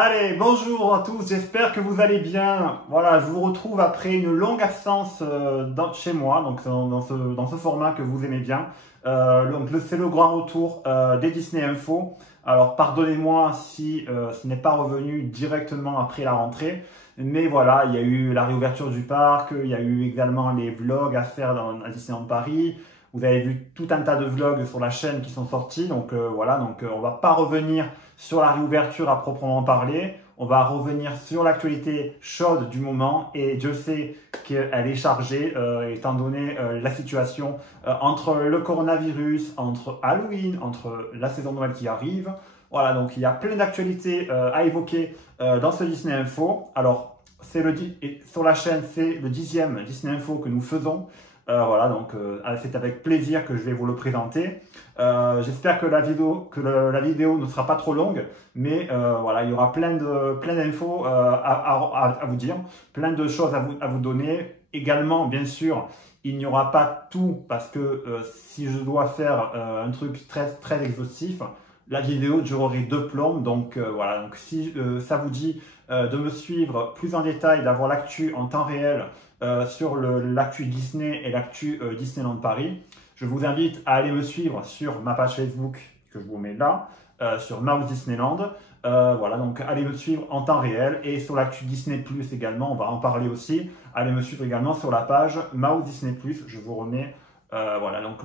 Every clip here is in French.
Allez, bonjour à tous, j'espère que vous allez bien. Voilà, je vous retrouve après une longue absence chez moi, donc dans ce format que vous aimez bien. C'est le grand retour des Disney Info. Alors, pardonnez-moi si ce n'est pas revenu directement après la rentrée. Mais voilà, il y a eu la réouverture du parc, il y a eu également les vlogs à faire à Disneyland Paris. Vous avez vu tout un tas de vlogs sur la chaîne qui sont sortis. Donc voilà, on va pas revenir sur la réouverture à proprement parler. On va revenir sur l'actualité chaude du moment. Et Dieu sait qu'elle est chargée, étant donné la situation entre le coronavirus, entre Halloween, entre la saison de Noël qui arrive. Voilà, donc il y a plein d'actualités à évoquer dans ce Disney Info. Alors, sur la chaîne, c'est le 10e Disney Info que nous faisons. Voilà, donc c'est avec plaisir que je vais vous le présenter. J'espère que la vidéo ne sera pas trop longue, mais voilà, il y aura plein d'infos à vous dire, plein de choses à vous donner. Également, bien sûr, il n'y aura pas tout parce que si je dois faire un truc très exhaustif, la vidéo durerait 2 plombs. Donc voilà, donc si ça vous dit de me suivre plus en détail, d'avoir l'actu en temps réel sur l'actu Disney et l'actu Disneyland Paris, je vous invite à aller me suivre sur ma page Facebook que je vous mets là, sur Mouse Disneyland. Voilà, donc allez me suivre en temps réel et sur l'actu Disney Plus également, on va en parler aussi. Allez me suivre également sur la page Mouse Disney Plus, je vous remets voilà, donc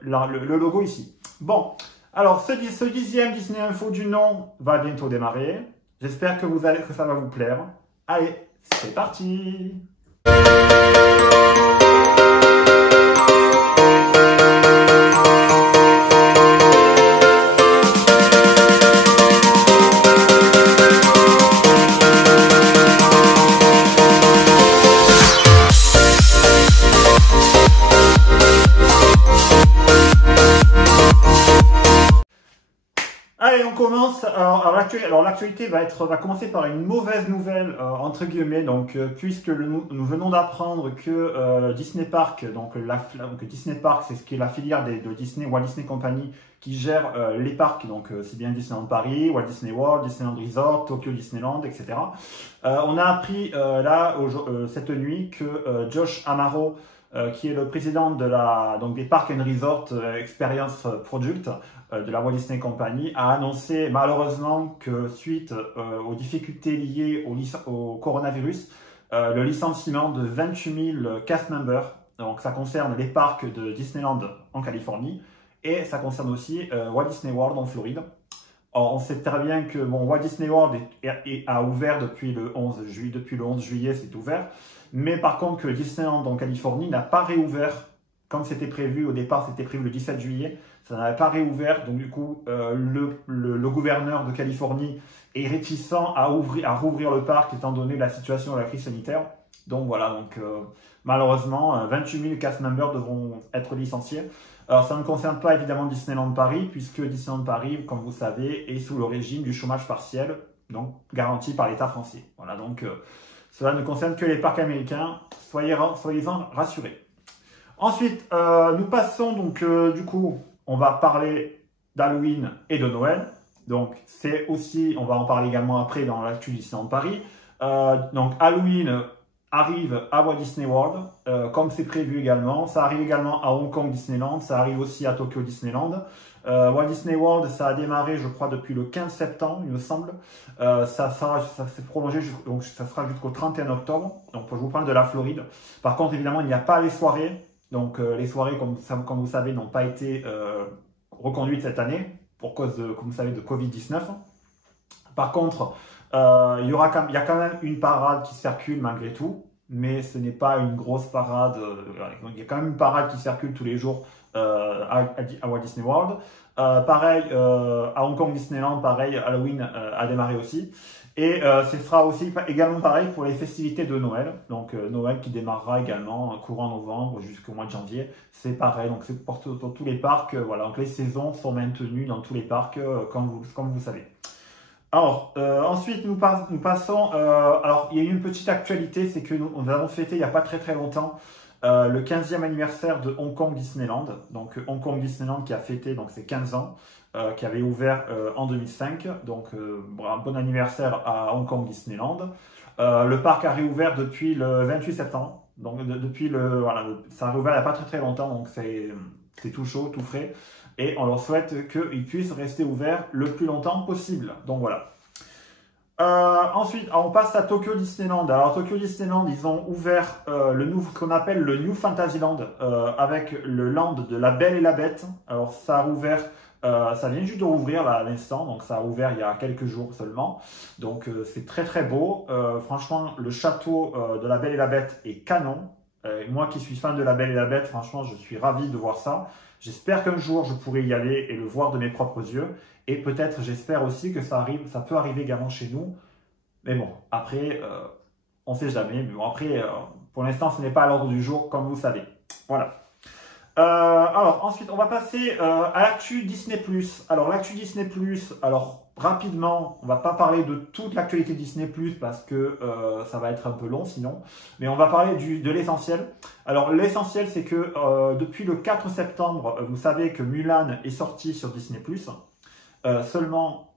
le logo ici. Bon, alors ce 10e Disney Info du nom va bientôt démarrer. J'espère que ça va vous plaire. Allez, c'est parti! Allez, on commence. Alors l'actualité va commencer par une mauvaise nouvelle entre guillemets. Donc, puisque nous venons d'apprendre que Disney Park, donc Disney Park, c'est ce qui est la filière de Disney, Walt Disney Company, qui gère les parcs. Donc, c'est bien Disneyland Paris, Walt Disney World, Disneyland Resort, Tokyo Disneyland, etc. On a appris cette nuit que Josh Amaro, qui est le président des Park and Resort Experience Product de la Walt Disney Company, a annoncé malheureusement que suite aux difficultés liées au coronavirus, le licenciement de 28 000 cast members. Donc ça concerne les parcs de Disneyland en Californie et ça concerne aussi Walt Disney World en Floride. Or, on sait très bien que Walt Disney World a ouvert depuis le 11 juillet, c'est ouvert. Mais par contre, que Disneyland en Californie n'a pas réouvert comme c'était prévu. Au départ, c'était prévu le 17 juillet. Ça n'avait pas réouvert. Donc, du coup, le gouverneur de Californie est réticent à rouvrir le parc étant donné la situation de la crise sanitaire. Donc, voilà. Donc, malheureusement, 28 000 cast members devront être licenciés. Alors, ça ne concerne pas évidemment Disneyland Paris, puisque Disneyland Paris, comme vous savez, est sous le régime du chômage partiel, donc garanti par l'État français. Voilà, donc cela ne concerne que les parcs américains, soyez-en rassurés. Ensuite, nous passons donc, du coup, on va parler d'Halloween et de Noël. Donc, c'est aussi, on va en parler également après dans l'actu Disneyland Paris. Donc, Halloween arrive à Walt Disney World, comme c'est prévu également. Ça arrive également à Hong Kong Disneyland, ça arrive aussi à Tokyo Disneyland. Walt Disney World, ça a démarré, je crois, depuis le 15 septembre, il me semble. Ça s'est prolongé, donc ça sera jusqu'au 31 octobre. Donc, je vous parle de la Floride. Par contre, évidemment, il n'y a pas les soirées. Donc, les soirées, comme vous savez, n'ont pas été reconduites cette année, pour cause, comme vous savez, de Covid-19. Par contre, il y a quand même une parade qui circule malgré tout, mais ce n'est pas une grosse parade. Il y a quand même une parade qui circule tous les jours à Walt Disney World. Pareil, à Hong Kong Disneyland, pareil, Halloween a démarré aussi. Et ce sera aussi également pareil pour les festivités de Noël. Donc Noël qui démarrera également courant novembre jusqu'au mois de janvier. C'est pareil, donc c'est pour tous les parcs. Voilà, donc les saisons sont maintenues dans tous les parcs comme vous savez. Alors, ensuite, nous passons... alors, il y a eu une petite actualité, c'est que nous avons fêté il n'y a pas très longtemps le 15e anniversaire de Hong Kong Disneyland. Donc, Hong Kong Disneyland qui a fêté donc, ses 15 ans. qui avait ouvert en 2005. Donc, un bon anniversaire à Hong Kong Disneyland. Le parc a réouvert depuis le 28 septembre. Donc, ça a réouvert il n'y a pas très très longtemps. Donc, c'est tout chaud, tout frais. Et on leur souhaite qu'ils puissent rester ouverts le plus longtemps possible. Donc, voilà. Ensuite, on passe à Tokyo Disneyland. Alors, Tokyo Disneyland, ils ont ouvert ce qu'on appelle le New Fantasyland avec le land de La Belle et la Bête. Alors, ça a ouvert, ça vient juste de rouvrir là, à l'instant, donc ça a ouvert il y a quelques jours seulement. Donc, c'est très très beau. Franchement, le château de La Belle et la Bête est canon. Moi qui suis fan de La Belle et la Bête, franchement, je suis ravi de voir ça. J'espère qu'un jour, je pourrai y aller et le voir de mes propres yeux. Et peut-être, j'espère aussi que ça peut arriver également chez nous. Mais bon, après, on ne sait jamais. Mais bon, après, pour l'instant, ce n'est pas à l'ordre du jour, comme vous savez. Voilà. Alors, ensuite, on va passer à l'actu Disney+. Alors, l'actu Disney+, alors, rapidement, on ne va pas parler de toute l'actualité Disney+, parce que ça va être un peu long sinon. Mais on va parler de l'essentiel. Alors, l'essentiel, c'est que depuis le 4 septembre, vous savez que Mulan est sorti sur Disney+. Seulement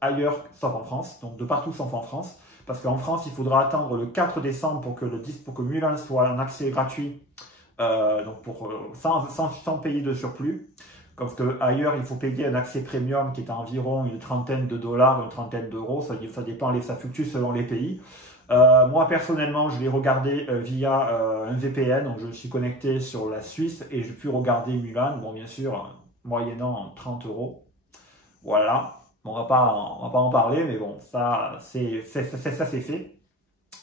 ailleurs, sauf en France, donc de partout sauf en France, parce qu'en France, il faudra attendre le 4 décembre pour que Mulan soit un accès gratuit, donc sans payer de surplus. Parce qu'ailleurs, il faut payer un accès premium qui est à environ une trentaine de dollars, une trentaine d'euros, ça dépend, ça fluctue selon les pays. Moi, personnellement, je l'ai regardé via un VPN, donc je me suis connecté sur la Suisse et j'ai pu regarder Mulan, bon, bien sûr, moyennant 30 euros. Voilà, bon, on va pas en parler, mais bon, ça c'est fait.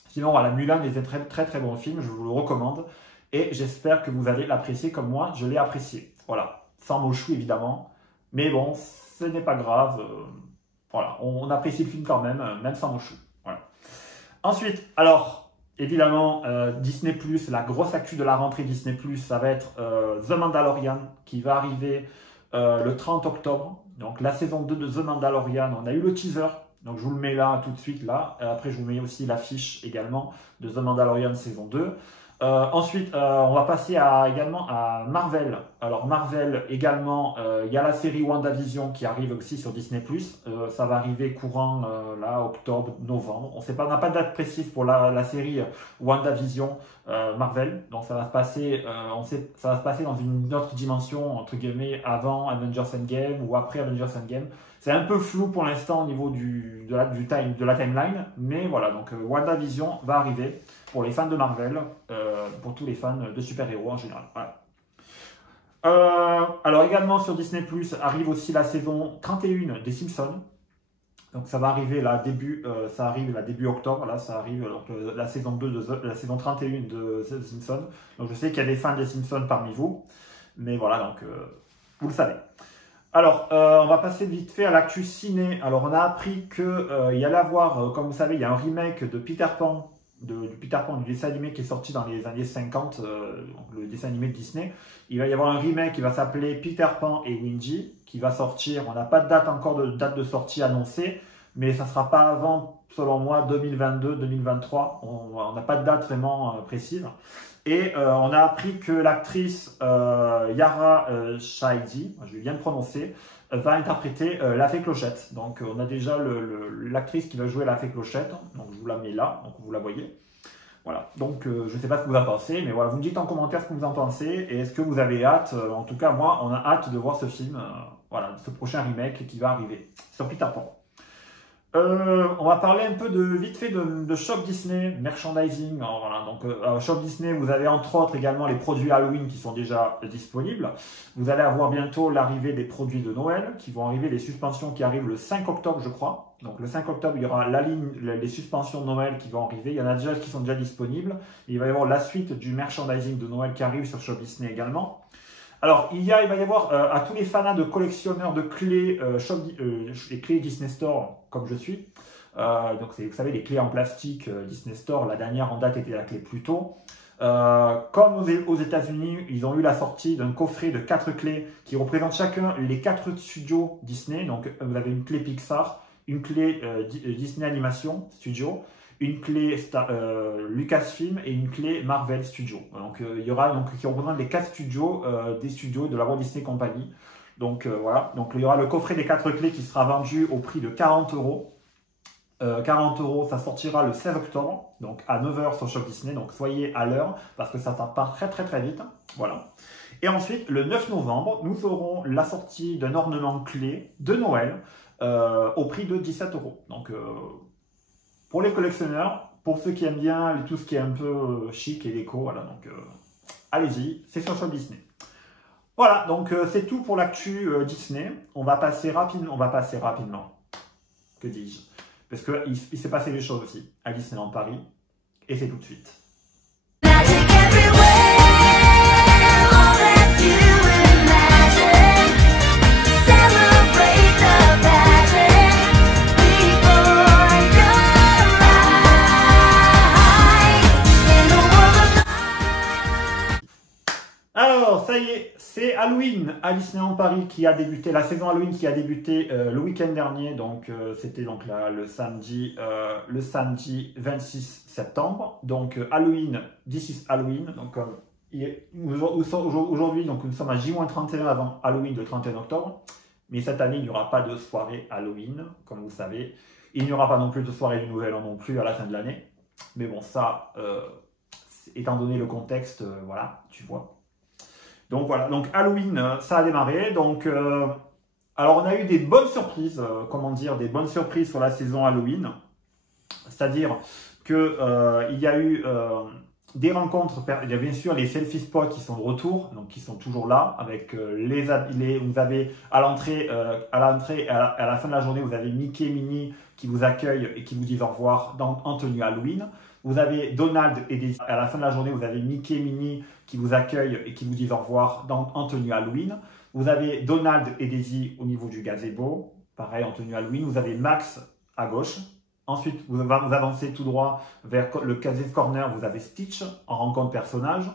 Sinon, voilà, Mulan est un très très très bon film, je vous le recommande. Et j'espère que vous allez l'apprécier comme moi, je l'ai apprécié. Voilà, sans mots chou évidemment. Mais bon, ce n'est pas grave. Voilà, on apprécie le film quand même, même sans mots chou. Voilà. Ensuite, alors, évidemment, Disney+, la grosse actu de la rentrée Disney+, ça va être The Mandalorian qui va arriver le 30 octobre. Donc la saison 2 de The Mandalorian, on a eu le teaser, donc je vous le mets là tout de suite là. Après je vous mets aussi l'affiche également de The Mandalorian saison 2. Ensuite, on va passer également à Marvel. Alors Marvel également, il y a la série WandaVision qui arrive aussi sur Disney+. Ça va arriver courant là, octobre, novembre. On n'a pas de date précise pour la série WandaVision Marvel. Donc ça va se passer, ça va se passer dans une autre dimension, entre guillemets, avant Avengers Endgame ou après Avengers Endgame. C'est un peu flou pour l'instant au niveau de la timeline. Mais voilà, donc WandaVision va arriver pour les fans de Marvel, pour tous les fans de super-héros en général. Voilà. Alors également sur Disney+, arrive aussi la saison 31 des Simpsons. Donc ça va arriver là début octobre. Là ça arrive donc, la saison 2 la saison 31 de The Simpsons. Donc je sais qu'il y a des fans des Simpsons parmi vous, mais voilà, donc vous le savez. Alors, on va passer vite fait à l'actu ciné. Alors, on a appris qu'il y allait avoir, comme vous savez, il y a un remake de Peter Pan, du dessin animé qui est sorti dans les années 50, le dessin animé de Disney. Il va y avoir un remake qui va s'appeler Peter Pan et Wendy, qui va sortir. On n'a pas de date encore de date de sortie annoncée, mais ça ne sera pas avant, selon moi, 2022-2023. On n'a pas de date vraiment précise. Et on a appris que l'actrice Yara Shahidi, je vais bien le prononcer, va interpréter la Fée Clochette. Donc on a déjà l'actrice qui va jouer la Fée Clochette, donc je vous la mets là, donc vous la voyez. Voilà, donc je ne sais pas ce que vous en pensez, mais voilà, vous me dites en commentaire ce que vous en pensez, et est-ce que vous avez hâte, en tout cas moi, on a hâte de voir ce film, voilà, ce prochain remake qui va arriver sur Peter Pan. On va parler un peu vite fait de Shop Disney, merchandising. Alors, voilà, donc Shop Disney, vous avez entre autres également les produits Halloween qui sont déjà disponibles. Vous allez avoir bientôt l'arrivée des produits de Noël qui vont arriver, les suspensions qui arrivent le 5 octobre je crois. Donc le 5 octobre il y aura la ligne, les suspensions de Noël qui vont arriver. Il y en a déjà qui sont déjà disponibles. Il va y avoir la suite du merchandising de Noël qui arrive sur Shop Disney également. Alors, il va y avoir à tous les fans de collectionneurs de clés, les clés Disney Store, comme je suis. Donc, vous savez, les clés en plastique Disney Store, la dernière en date était la clé Pluto. Comme aux États-Unis, ils ont eu la sortie d'un coffret de 4 clés qui représentent chacun les 4 studios Disney. Donc, vous avez une clé Pixar, une clé Disney Animation Studio, une clé Lucasfilm et une clé Marvel Studio. Donc il y aura qui représentent les 4 studios des studios de la Walt Disney Company. Donc voilà, donc il y aura le coffret des 4 clés qui sera vendu au prix de 40 €. 40 €, ça sortira le 16 octobre, donc à 9 h sur Shop Disney, donc soyez à l'heure parce que ça part très vite, voilà. Et ensuite, le 9 novembre, nous aurons la sortie d'un ornement clé de Noël au prix de 17 €. Donc pour les collectionneurs, pour ceux qui aiment bien tout ce qui est un peu chic et déco, voilà, donc allez-y, c'est sur Shop Disney. Voilà, donc c'est tout pour l'actu Disney. On va passer rapidement, que dis-je? Parce qu'il s'est passé des choses aussi à Disneyland Paris, et c'est tout de suite. Alors, ça y est, c'est Halloween à Disneyland Paris qui a débuté, la saison Halloween qui a débuté le week-end dernier, donc c'était donc le samedi 26 septembre. Donc Halloween, this is Halloween. Donc aujourd'hui, donc nous sommes à J-31 avant Halloween le 31 octobre. Mais cette année, il n'y aura pas de soirée Halloween, comme vous savez. Il n'y aura pas non plus de soirée du Nouvel An non plus à la fin de l'année. Mais bon, ça, étant donné le contexte, voilà, tu vois. Donc voilà, donc Halloween, ça a démarré. Donc, alors on a eu des bonnes surprises, des bonnes surprises sur la saison Halloween. C'est-à-dire que il y a eu des rencontres. Il y a bien sûr les selfie spots qui sont de retour, donc qui sont toujours là. Avec vous avez à l'entrée, à la fin de la journée, vous avez Mickey et Minnie qui vous accueillent et qui vous disent au revoir en tenue Halloween. Vous avez Donald et Daisy. À la fin de la journée, vous avez Mickey et Minnie qui vous accueillent et qui vous disent au revoir en tenue Halloween. Vous avez Donald et Daisy au niveau du gazebo, pareil en tenue Halloween. Vous avez Max à gauche. Ensuite, vous avancez tout droit vers le Casey Corner, vous avez Stitch en rencontre personnage.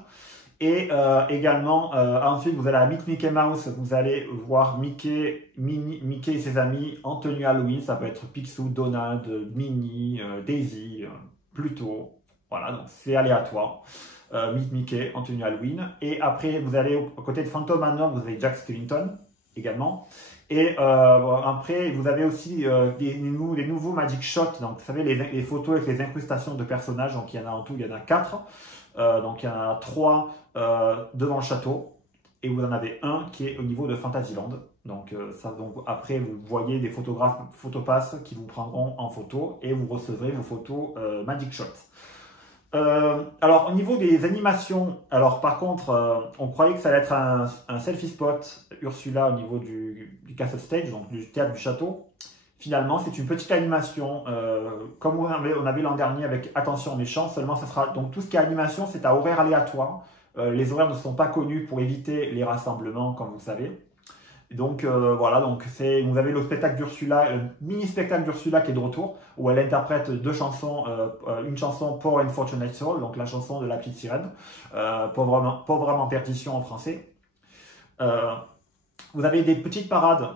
Et également, ensuite, vous allez à Mickey Mouse, vous allez voir Mickey et ses amis en tenue Halloween. Ça peut être Picsou, Donald, Minnie, Daisy, Pluto. Voilà, donc c'est aléatoire. Mickey en tenue Halloween. Et après, vous allez au côté de Phantom Manor, vous avez Jack Skellington également. Et après, vous avez aussi des nouveaux Magic Shots. Donc, vous savez, les photos avec les incrustations de personnages. Donc, il y en a en tout, il y en a 4. Donc, il y en a 3 devant le château. Et vous en avez un qui est au niveau de Fantasyland. Donc, après, vous voyez des photographes, Photopass qui vous prendront en photo. Et vous recevrez vos photos Magic Shots. Alors au niveau des animations, alors par contre on croyait que ça allait être un selfie spot Ursula au niveau du Castle Stage, donc du théâtre du château. Finalement c'est une petite animation comme on avait l'an dernier avec Attention méchant, seulement ça sera, donc tout ce qui est animation c'est à horaire aléatoire. Les horaires ne sont pas connus pour éviter les rassemblements comme vous savez. Donc voilà, donc vous avez le spectacle d'Ursula, le mini spectacle d'Ursula qui est de retour, où elle interprète deux chansons, une chanson Poor Unfortunate Soul, donc la chanson de la petite sirène, Pauvrement perdition en français. Vous avez des petites parades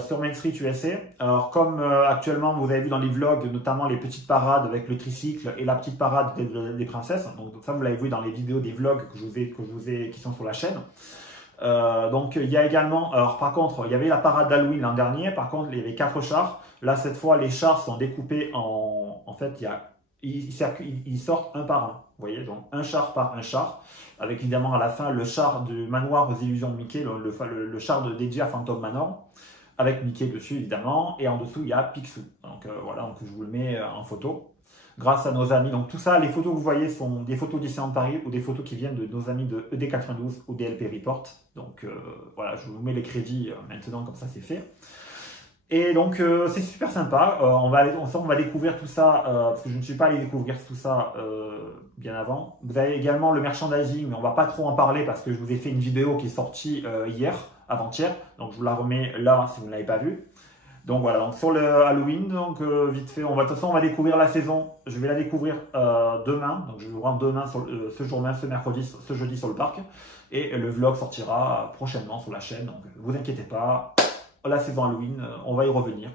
sur Main Street USA. Alors comme actuellement vous avez vu dans les vlogs, notamment les petites parades avec le tricycle et la petite parade des princesses. Donc ça vous l'avez vu dans les vidéos des vlogs qui sont sur la chaîne. Donc il y a également, alors par contre il y avait la parade d'Halloween l'an dernier, par contre il y avait 4 chars, là cette fois les chars sont découpés en fait ils sortent un par un, vous voyez, donc un char par un char, avec évidemment à la fin le char du manoir aux illusions de Mickey, le char de dédié à Phantom Manor, avec Mickey dessus évidemment, et en dessous il y a Picsou, donc voilà, donc je vous le mets en photo. Grâce à nos amis, donc tout ça, les photos que vous voyez sont des photos Disneyland Paris ou des photos qui viennent de nos amis de ED92 ou DLP Report. Donc voilà, je vous mets les crédits maintenant, comme ça c'est fait. Et donc c'est super sympa, on va découvrir tout ça, parce que je ne suis pas allé découvrir tout ça bien avant. Vous avez également le merchandising, mais on ne va pas trop en parler parce que je vous ai fait une vidéo qui est sortie avant-hier, donc je vous la remets là si vous ne l'avez pas vue. Donc voilà, donc sur le Halloween, donc vite fait, de toute façon on va découvrir la saison, je vais la découvrir demain, donc je vais vous rendre demain, ce jour même, ce mercredi, ce jeudi sur le parc, et le vlog sortira prochainement sur la chaîne, donc ne vous inquiétez pas, la saison Halloween, on va y revenir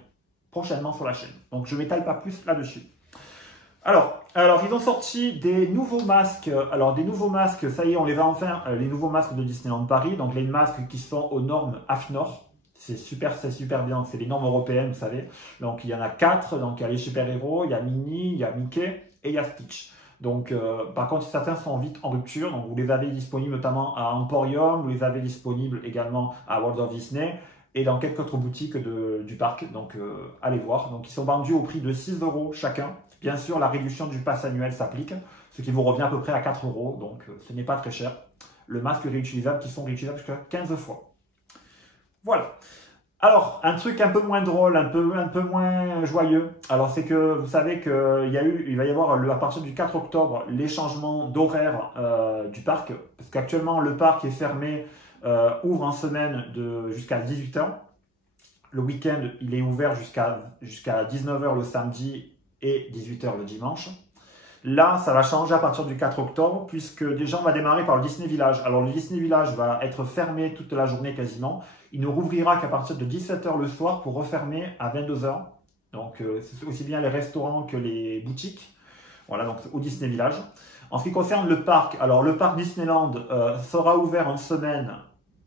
prochainement sur la chaîne, donc je ne m'étale pas plus là-dessus. Alors ils ont sorti des nouveaux masques, ça y est, on les a enfin, les nouveaux masques de Disneyland Paris, donc les masques qui sont aux normes AFNOR. c'est super bien. C'est les normes européennes, vous savez. Donc il y en a 4. Donc il y a les super-héros, il y a Minnie, il y a Mickey et il y a Stitch. Donc par contre, certains sont vite en rupture. Donc vous les avez disponibles notamment à Emporium, vous les avez disponibles également à Walt Disney et dans quelques autres boutiques du parc. Donc allez voir. Donc ils sont vendus au prix de 6 € chacun. Bien sûr, la réduction du pass annuel s'applique, ce qui vous revient à peu près à 4 €. Donc ce n'est pas très cher. Le masque réutilisable qui sont réutilisables jusqu'à 15 fois. Voilà. Alors, un truc un peu moins drôle, un peu moins joyeux. Alors, c'est que vous savez qu'il va y avoir à partir du 4 octobre les changements d'horaire du parc. Parce qu'actuellement, le parc est fermé, ouvre en semaine jusqu'à 18 h. Le week-end, il est ouvert jusqu'à 19 h le samedi et 18 h le dimanche. Là, ça va changer à partir du 4 octobre, puisque déjà, on va démarrer par le Disney Village. Alors, le Disney Village va être fermé toute la journée quasiment. Il ne rouvrira qu'à partir de 17 h le soir pour refermer à 22 h. Donc, c'est aussi bien les restaurants que les boutiques. Voilà, donc au Disney Village. En ce qui concerne le parc, alors le parc Disneyland sera ouvert en semaine,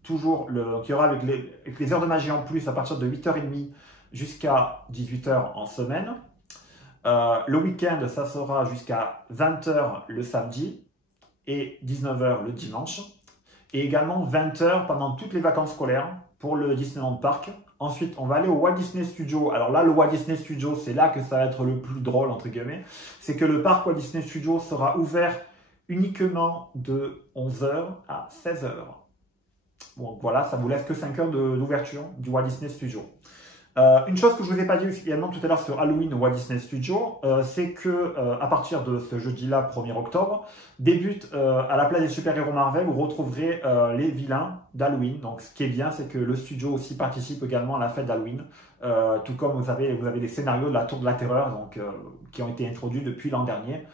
toujours, qui aura avec les heures de magie en plus à partir de 8h30 jusqu'à 18 h en semaine. Le week-end, ça sera jusqu'à 20 h le samedi et 19 h le dimanche. Et également 20 h pendant toutes les vacances scolaires pour le Disneyland Park. Ensuite, on va aller au Walt Disney Studio. Alors là, le Walt Disney Studio, c'est là que ça va être le plus drôle, entre guillemets. C'est que le parc Walt Disney Studio sera ouvert uniquement de 11 h à 16 h. Bon, voilà, ça vous laisse que 5 heures d'ouverture du Walt Disney Studio. Une chose que je ne vous ai pas dit également tout à l'heure sur Halloween au Walt Disney Studio, c'est que à partir de ce jeudi-là, 1er octobre, débute à la place des super-héros Marvel, vous retrouverez les vilains d'Halloween. Donc ce qui est bien, c'est que le studio aussi participe également à la fête d'Halloween, tout comme vous avez les scénarios de la Tour de la Terreur donc, qui ont été introduits depuis l'an dernier.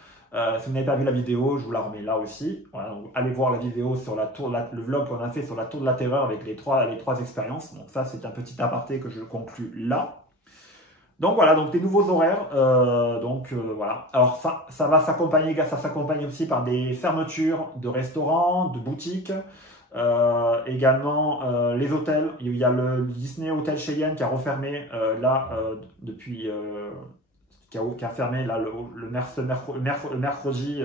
Si vous n'avez pas vu la vidéo, je vous la remets là aussi. Voilà, donc allez voir la vidéo sur le vlog qu'on a fait sur la Tour de la Terreur avec les trois expériences. Donc ça, c'est un petit aparté que je conclus là. Donc voilà, donc des nouveaux horaires. Voilà. Alors ça va s'accompagner, ça s'accompagne aussi par des fermetures de restaurants, de boutiques. Également les hôtels. Il y a le Disney Hotel Cheyenne qui a refermé depuis... qui a fermé là, le mercredi,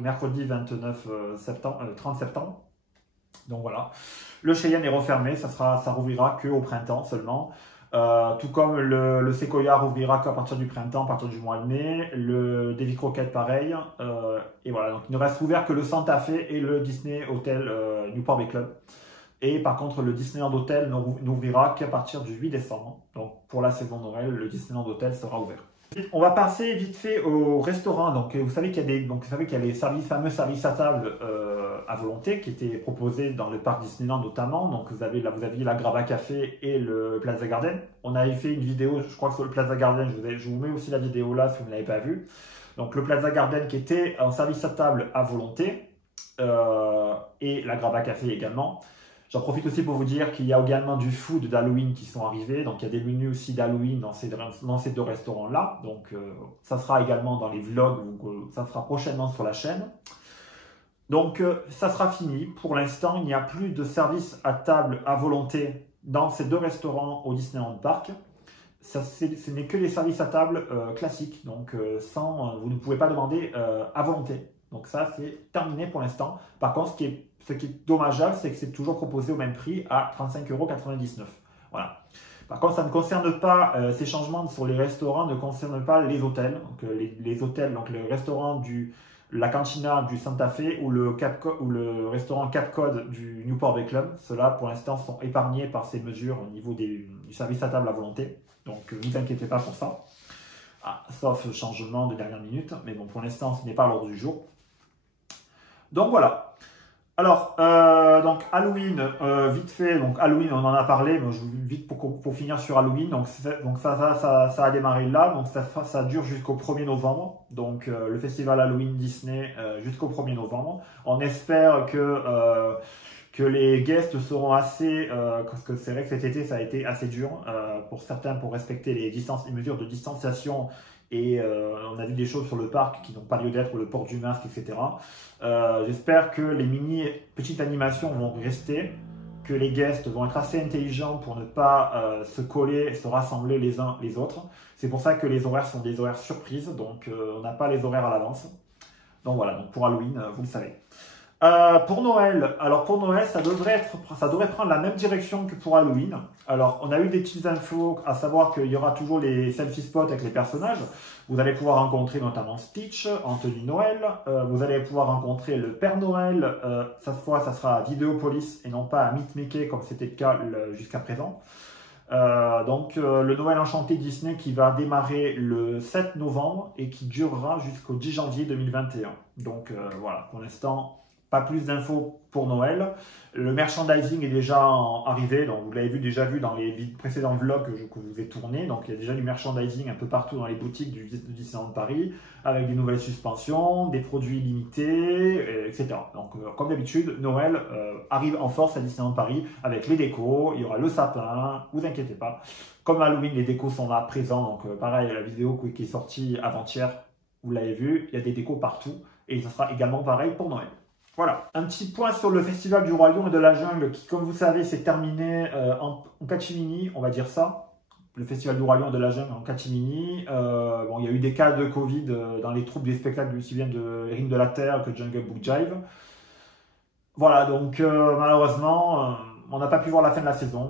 mercredi 29 septembre, 30 septembre. Donc voilà, le Cheyenne est refermé, ça rouvrira qu'au printemps seulement. Tout comme le Sequoia rouvrira qu'à partir du printemps, à partir du mois de mai. Le Davy Crockett pareil. Et voilà, donc il ne reste ouvert que le Santa Fe et le Disney Hotel Newport Bay Club. Et par contre, le Disneyland Hotel n'ouvrira qu'à partir du 8 décembre. Donc pour la saison Noël, le Disneyland Hotel sera ouvert. On va passer vite fait au restaurant. Donc, vous savez qu'il y a les fameux services à table à volonté qui étaient proposés dans le parc Disneyland notamment. Donc, vous aviez la Grava Café et le Plaza Garden. On avait fait une vidéo, je crois que sur le Plaza Garden, je vous mets aussi la vidéo là si vous ne l'avez pas vue. Donc, le Plaza Garden qui était un service à table à volonté et la Grava Café également. J'en profite aussi pour vous dire qu'il y a également du food d'Halloween qui sont arrivés. Donc, il y a des menus aussi d'Halloween dans ces deux restaurants-là. Donc, ça sera également dans les vlogs. Donc, ça sera prochainement sur la chaîne. Donc, ça sera fini. Pour l'instant, il n'y a plus de service à table à volonté dans ces deux restaurants au Disneyland Park. Ce n'est que les services à table classiques. Donc, vous ne pouvez pas demander à volonté. Donc, ça, c'est terminé pour l'instant. Par contre, ce qui est dommageable, c'est que c'est toujours proposé au même prix à 35,99 €. Voilà. Par contre, ça ne concerne pas, ces changements sur les restaurants ne concernent pas les hôtels. Donc, les hôtels, donc le restaurant la Cantina du Santa Fe ou le restaurant Cap Cod du Newport Bay Club. Ceux-là, pour l'instant, sont épargnés par ces mesures au niveau du service à table à volonté. Donc, ne vous inquiétez pas pour ça. Sauf changement de dernière minute. Mais bon, pour l'instant, ce n'est pas à l'ordre du jour. Donc, voilà. Alors, donc Halloween, vite fait, donc Halloween, on en a parlé, mais vite pour finir sur Halloween, donc ça a démarré là, donc ça dure jusqu'au 1er novembre, donc le festival Halloween Disney jusqu'au 1er novembre. On espère que les guests seront assez, parce que c'est vrai que cet été ça a été assez dur pour certains pour respecter les mesures de distanciation. Et on a vu des choses sur le parc qui n'ont pas lieu d'être, le port du masque, etc. J'espère que les petites animations vont rester, que les guests vont être assez intelligents pour ne pas se coller, se rassembler les uns les autres. C'est pour ça que les horaires sont des horaires surprises, donc on n'a pas les horaires à l'avance. Donc voilà, donc pour Halloween, vous le savez. Pour Noël, alors pour Noël, ça devrait prendre la même direction que pour Halloween. Alors, on a eu des petites infos, à savoir qu'il y aura toujours les selfie spots avec les personnages. Vous allez pouvoir rencontrer notamment Stitch en tenue Noël. Vous allez pouvoir rencontrer le Père Noël. Cette fois, ça sera à Vidéopolis et non pas à Meet Mickey comme c'était le cas jusqu'à présent. Le Noël Enchanté Disney qui va démarrer le 7 novembre et qui durera jusqu'au 10 janvier 2021. Donc voilà, pour l'instant, pas plus d'infos pour Noël. Le merchandising est déjà arrivé, donc vous l'avez déjà vu dans les précédents vlogs que je vous ai tournés. Donc il y a déjà du merchandising un peu partout dans les boutiques du Disneyland Paris, avec des nouvelles suspensions, des produits limités, etc. Donc comme d'habitude, Noël arrive en force à Disneyland Paris avec les décos, il y aura le sapin, vous inquiétez pas. Comme Halloween, les décos sont là présents, donc pareil, la vidéo qui est sortie avant-hier, vous l'avez vu, il y a des décos partout, et ça sera également pareil pour Noël. Voilà, un petit point sur le Festival du Roi Lion et de la Jungle qui, comme vous savez, s'est terminé en catimini, on va dire ça. Le Festival du Roi Lion et de la Jungle en catimini. Bon, il y a eu des cas de Covid dans les troupes des spectacles aussi bien de Ring de la Terre que Jungle Book Jive. Voilà, donc malheureusement, on n'a pas pu voir la fin de la saison.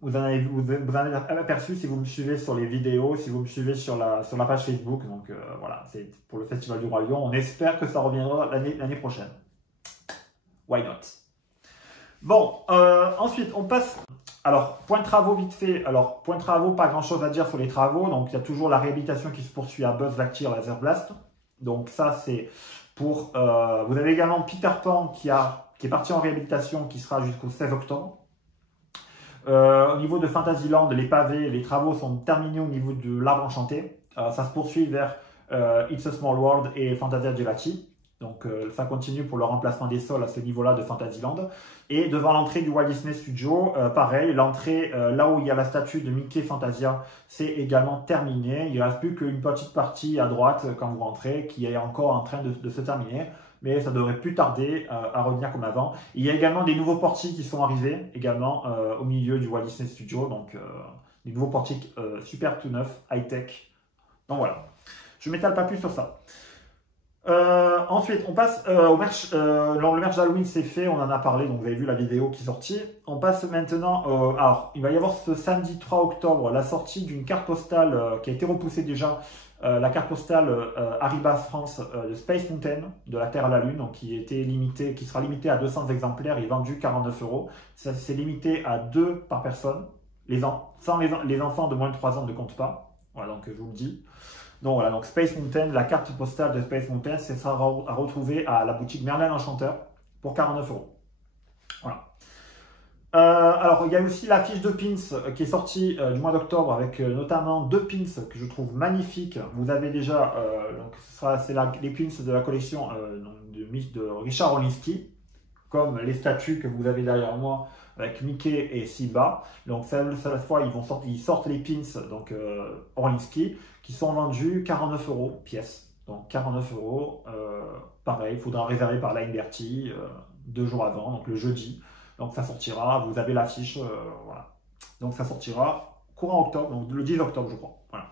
Vous en avez aperçu si vous me suivez sur les vidéos, si vous me suivez sur la page Facebook. Donc voilà, c'est pour le Festival du Roi Lion. On espère que ça reviendra l'année prochaine. Why not? Bon, ensuite, on passe... Alors, point de travaux vite fait. Alors, point de travaux, pas grand-chose à dire sur les travaux. Donc, il y a toujours la réhabilitation qui se poursuit à Buzz Lightyear Laser Blast. Donc, ça, c'est pour... vous avez également Peter Pan qui est parti en réhabilitation, qui sera jusqu'au 16 octobre. Au niveau de Fantasyland, les pavés, les travaux sont terminés au niveau de l'Arbre Enchanté. Ça se poursuit vers It's a Small World et Fantasia Gelati. Donc ça continue pour le remplacement des sols à ce niveau-là de Fantasyland. Et devant l'entrée du Walt Disney Studio, pareil, l'entrée là où il y a la statue de Mickey Fantasia, c'est également terminé. Il ne reste plus qu'une petite partie à droite quand vous rentrez qui est encore en train de se terminer. Mais ça devrait plus tarder à revenir comme avant. Il y a également des nouveaux portiques qui sont arrivés également au milieu du Walt Disney Studio. Donc des nouveaux portiques super tout neufs, high-tech. Donc voilà, je ne m'étale pas plus sur ça. Ensuite, on passe au merch. Le merch d'Halloween, c'est fait, on en a parlé, donc vous avez vu la vidéo qui est sortie. On passe maintenant. Alors, il va y avoir ce samedi 3 octobre la sortie d'une carte postale qui a été repoussée déjà. La carte postale Arribas France de Space Mountain, de la Terre à la Lune, donc qui sera limitée à 200 exemplaires et vendue 49 €. Ça, c'est limité à 2 par personne. Les enfants de moins de 3 ans ne comptent pas. Voilà, donc je vous le dis. Donc voilà, donc Space Mountain, la carte postale de Space Mountain, c'est ça à retrouver à la boutique Merlin l'Enchanteur pour 49 €. Voilà. Alors, il y a aussi la fiche de pins qui est sortie du mois d'octobre avec notamment 2 pins que je trouve magnifiques. Vous avez déjà, c'est les pins de la collection de Richard Olinsky, comme les statues que vous avez derrière moi avec Mickey et Simba. Donc cette fois, ils sortent les pins donc Orlinski qui sont vendus 49 € pièce. Donc 49 €. Pareil, il faudra réserver par Line Bertie 2 jours avant, donc le jeudi. Donc ça sortira, vous avez l'affiche, voilà. Donc ça sortira courant octobre, donc le 10 octobre je crois. Voilà.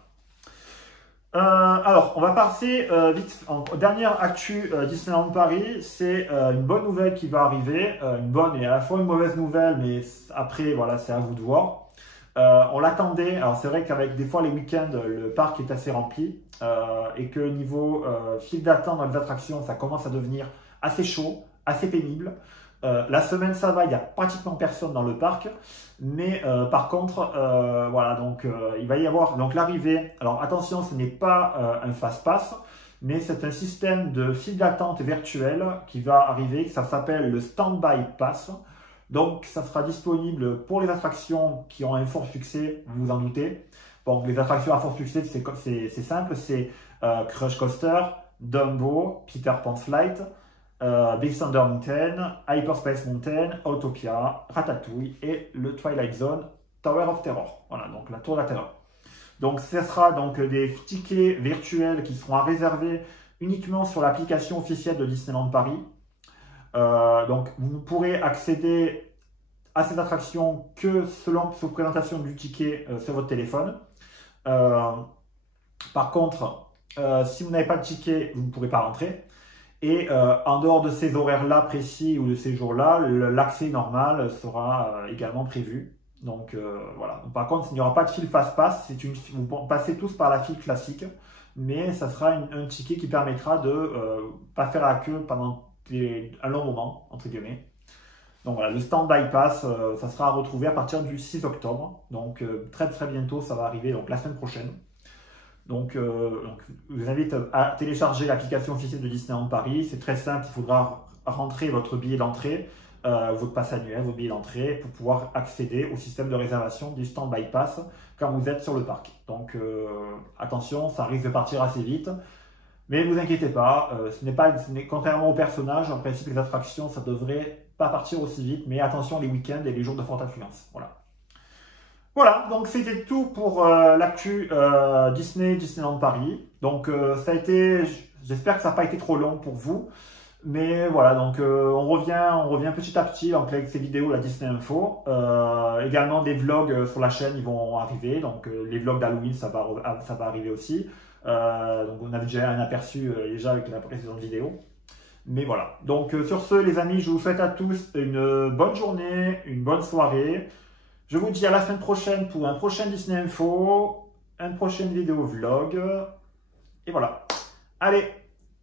Alors, on va passer vite en dernière actu Disneyland Paris. C'est une bonne nouvelle qui va arriver, une bonne et à la fois une mauvaise nouvelle, mais après, voilà, c'est à vous de voir. On l'attendait, alors c'est vrai qu'avec des fois les week-ends, le parc est assez rempli et que niveau file d'attente dans les attractions, ça commence à devenir assez chaud, assez pénible. La semaine ça va, il n'y a pratiquement personne dans le parc, mais par contre, voilà, donc il va y avoir donc l'arrivée. Alors attention, ce n'est pas un fast-pass, mais c'est un système de file d'attente virtuelle qui va arriver, ça s'appelle le Stand-by Pass. Donc ça sera disponible pour les attractions qui ont un fort succès, vous vous en doutez. Bon, les attractions à fort succès, c'est simple, c'est Crush Coaster, Dumbo, Peter Pan's Flight, Big Thunder Mountain, Hyperspace Mountain, Autopia, Ratatouille et le Twilight Zone Tower of Terror. Voilà, donc la tour de la terreur. Donc ce sera donc des tickets virtuels qui seront à réserver uniquement sur l'application officielle de Disneyland Paris. Donc vous pourrez accéder à ces attractions que selon vos présentations du ticket sur votre téléphone. Par contre, si vous n'avez pas de ticket, vous ne pourrez pas rentrer. Et en dehors de ces horaires-là précis ou de ces jours-là, l'accès normal sera également prévu. Donc voilà. Donc, par contre, il n'y aura pas de file fast-pass. Vous passez tous par la file classique, mais ça sera un ticket qui permettra de ne pas faire la queue pendant un long moment, entre guillemets. Donc voilà, le stand-by pass, ça sera à retrouver à partir du 6 octobre. Donc très très bientôt, ça va arriver, donc la semaine prochaine. Donc, je vous invite à télécharger l'application officielle de Disneyland Paris. C'est très simple, il faudra rentrer votre billet d'entrée, votre pass annuel, votre billet d'entrée pour pouvoir accéder au système de réservation du stand-by pass quand vous êtes sur le parc. Donc attention, ça risque de partir assez vite. Mais ne vous inquiétez pas, contrairement aux personnages, en principe les attractions, ça devrait pas partir aussi vite. Mais attention les week-ends et les jours de forte affluence. Voilà. Voilà, donc c'était tout pour l'actu Disneyland Paris. Donc ça a été, j'espère que ça n'a pas été trop long pour vous. Mais voilà, donc on revient petit à petit donc, avec ces vidéos, la Disney Info. Également des vlogs sur la chaîne, ils vont arriver. Donc les vlogs d'Halloween, ça va arriver aussi. Donc on avait déjà un aperçu déjà avec la précédente vidéo. Mais voilà, donc sur ce les amis, je vous souhaite à tous une bonne journée, une bonne soirée. Je vous dis à la semaine prochaine pour un prochain Disney Info, une prochaine vidéo vlog. Et voilà. Allez,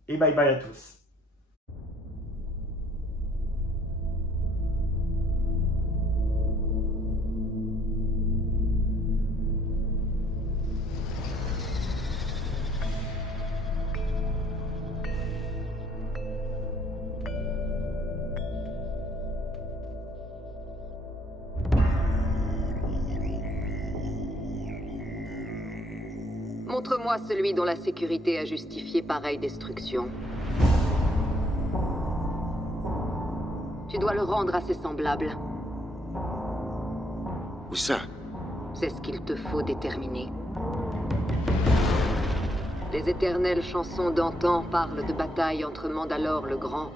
et bye bye à tous. Montre-moi celui dont la sécurité a justifié pareille destruction. Tu dois le rendre à ses semblables. Où ça? C'est ce qu'il te faut déterminer. Les éternelles chansons d'antan parlent de bataille entre Mandalore le Grand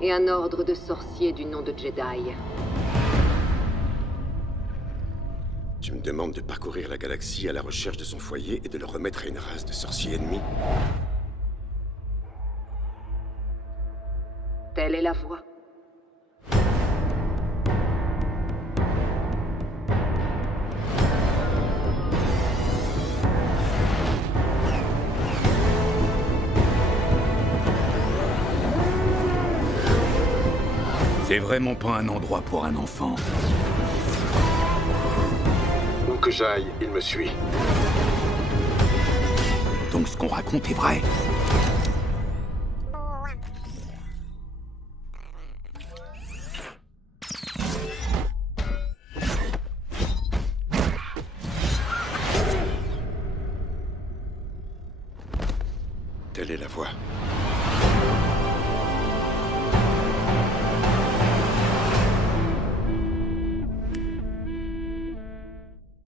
et un ordre de sorciers du nom de Jedi. Tu me demandes de parcourir la galaxie à la recherche de son foyer et de le remettre à une race de sorciers ennemis? Telle est la voie. C'est vraiment pas un endroit pour un enfant. Où que j'aille, il me suit. Donc ce qu'on raconte est vrai. Telle est la voie.